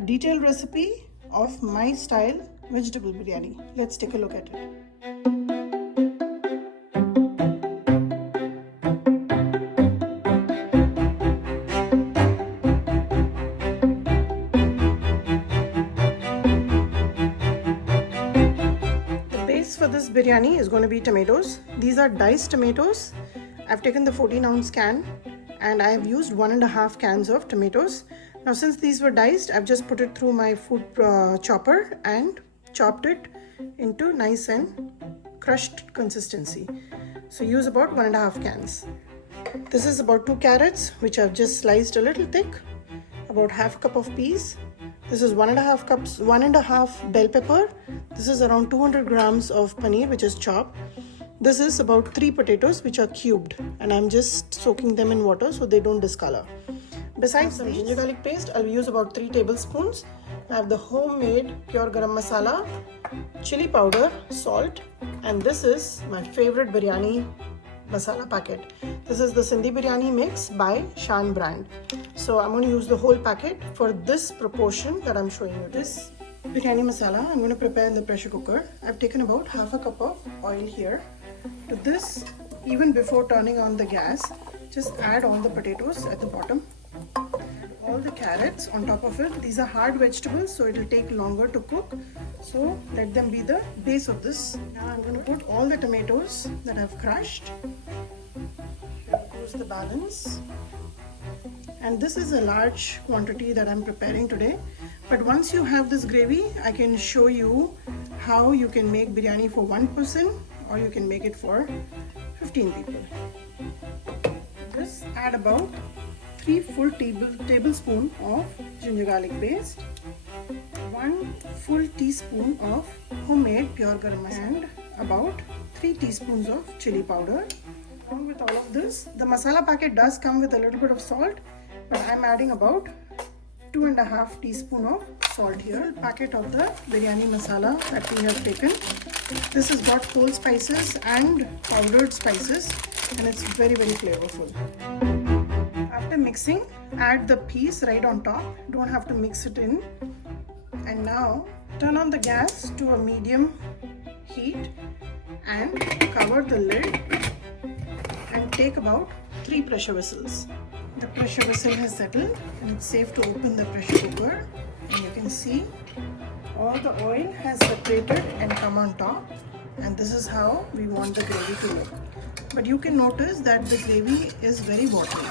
a detailed recipe of my style vegetable biryani. Let's take a look at it. For this biryani is going to be tomatoes. These are diced tomatoes. I've taken the 14-ounce can and I have used 1.5 cans of tomatoes. Now since these were diced, I've just put it through my food chopper and chopped it into nice and crushed consistency. So use about 1.5 cans. This is about 2 carrots which I've just sliced a little thick, about half cup of peas. This is 1.5 cups, 1.5 bell pepper. This is around 200 grams of paneer which is chopped. This is about 3 potatoes which are cubed and I'm just soaking them in water so they don't discolor. Besides some ginger garlic paste, I'll use about 3 tablespoons. I have the homemade pure garam masala, chili powder, salt, and this is my favorite biryani masala packet. This is the Sindhi biryani mix by Shan brand. So I'm going to use the whole packet for this proportion that I'm showing you. This biryani masala I'm going to prepare in the pressure cooker. I've taken about half a cup of oil here. To this, even before turning on the gas, just add all the potatoes at the bottom, all the carrots on top of it. These are hard vegetables, so it will take longer to cook, so let them be the base of this. Now I'm going to put all the tomatoes that I've crushed. Use the balance, and this is a large quantity that I'm preparing today, but once you have this gravy, I can show you how you can make biryani for one person or you can make it for 15 people. Just add about 3 full tablespoons of ginger garlic paste, 1 full teaspoon of homemade pure garam masala, and about 3 teaspoons of chili powder. Along with all of this, the masala packet does come with a little bit of salt, but I'm adding about 2.5 teaspoons of salt here. Packet of the biryani masala that we have taken. This has got whole spices and powdered spices and it's very flavorful. After mixing, add the peas right on top. Don't have to mix it in. And now turn on the gas to a medium heat and cover the lid and take about 3 pressure whistles. The pressure whistle has settled and it's safe to open the pressure cooker, and you can see all the oil has separated and come on top, and this is how we want the gravy to look. But you can notice that the gravy is very watery.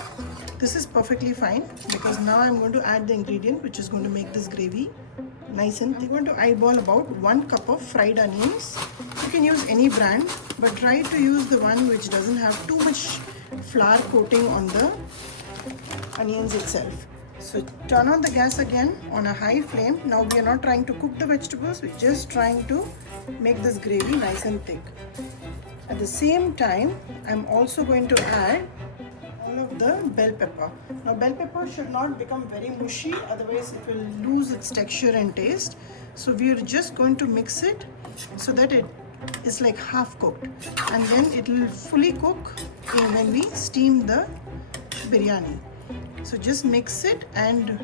This is perfectly fine because now I'm going to add the ingredient which is going to make this gravy nice and thick. I'm going to eyeball about 1 cup of fried onions. You can use any brand, but try to use the one which doesn't have too much flour coating on the onions itself. So turn on the gas again on a high flame. Now we are not trying to cook the vegetables, we're just trying to make this gravy nice and thick. At the same time, I'm also going to add all of the bell pepper. Now bell pepper should not become very mushy, otherwise it will lose its texture and taste. So we are just going to mix it so that it is like half cooked, and then it will fully cook when we steam the biryani. So just mix it, and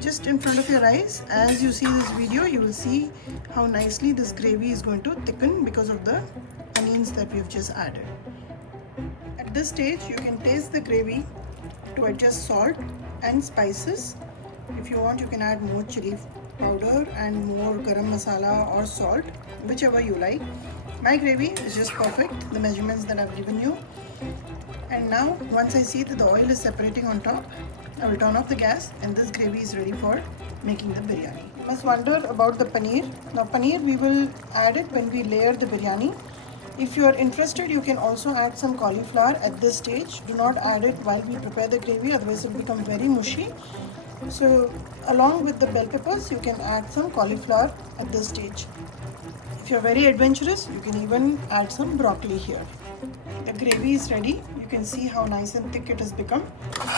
just in front of your eyes, as you see this video, you will see how nicely this gravy is going to thicken because of the onions that we have just added. At this stage, you can taste the gravy to adjust salt and spices. If you want, you can add more chili powder and more garam masala or salt, whichever you like. My gravy is just perfect, the measurements that I've given you. And now once I see that the oil is separating on top, I will turn off the gas and this gravy is ready for making the biryani. You must wonder about the paneer. Now paneer we will add it when we layer the biryani. If you are interested, you can also add some cauliflower at this stage. Do not add it while we prepare the gravy, otherwise it will become very mushy. So along with the bell peppers, you can add some cauliflower at this stage. If you are very adventurous, you can even add some broccoli here. The gravy is ready. You can see how nice and thick it has become.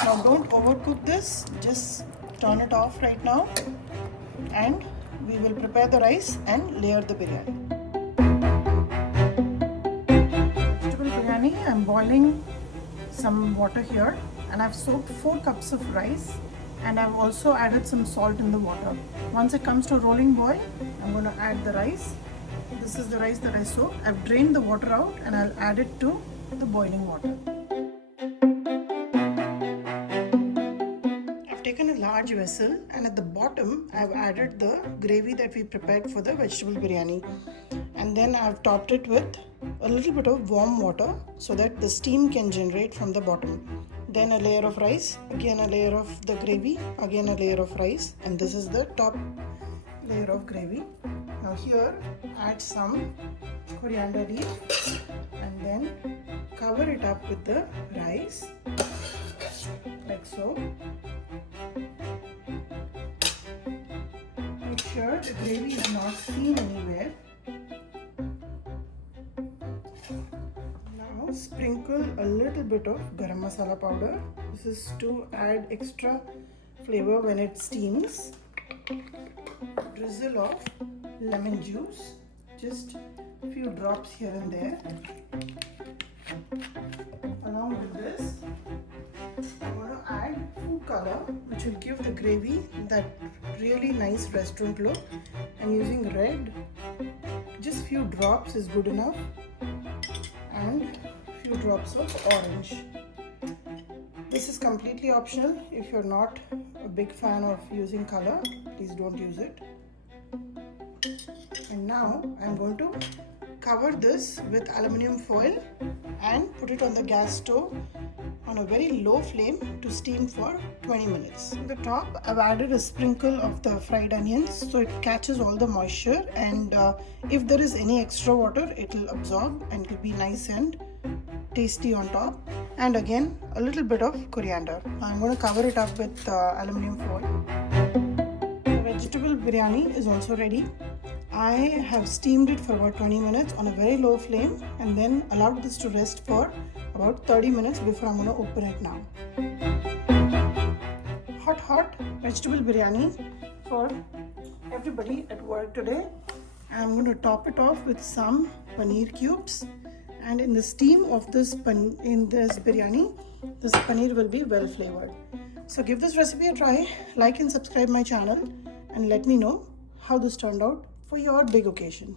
Now don't overcook this, just turn it off right now, and we will prepare the rice and layer the biryani. Vegetable biryani, I'm boiling some water here, and I've soaked 4 cups of rice and I've also added some salt in the water. Once it comes to rolling boil, I'm going to add the rice. This is the rice that I soaked. I've drained the water out and I'll add it to the boiling water. I've taken a large vessel and at the bottom I've added the gravy that we prepared for the vegetable biryani, and then I've topped it with a little bit of warm water so that the steam can generate from the bottom. Then a layer of rice, again a layer of the gravy, again a layer of rice, and this is the top layer of gravy. Now here add some coriander leaf and then cover it up with the rice like so. Make sure the gravy is not seen anywhere. Now sprinkle a little bit of Garam Masala powder. This is to add extra flavor when it steams. Drizzle of lemon juice, just a few drops here and there. Along with this, I'm going to add food color, which will give the gravy that really nice restaurant look. I'm using red, just few drops is good enough, and few drops of orange. This is completely optional. If you're not a big fan of using color, please don't use it. And now I'm going to cover this with aluminium foil and put it on the gas stove on a very low flame to steam for 20 minutes. On the top, I've added a sprinkle of the fried onions so it catches all the moisture, and if there is any extra water, it will absorb and it will be nice and tasty on top. And again, a little bit of coriander. I'm going to cover it up with aluminium foil. The vegetable biryani is also ready. I have steamed it for about 20 minutes on a very low flame and then allowed this to rest for about 30 minutes before I'm going to open it now. Hot vegetable biryani for everybody at work today. I'm going to top it off with some paneer cubes, and in the steam of this biryani, this paneer will be well flavored. So give this recipe a try, like and subscribe my channel, and let me know how this turned out for your big occasion.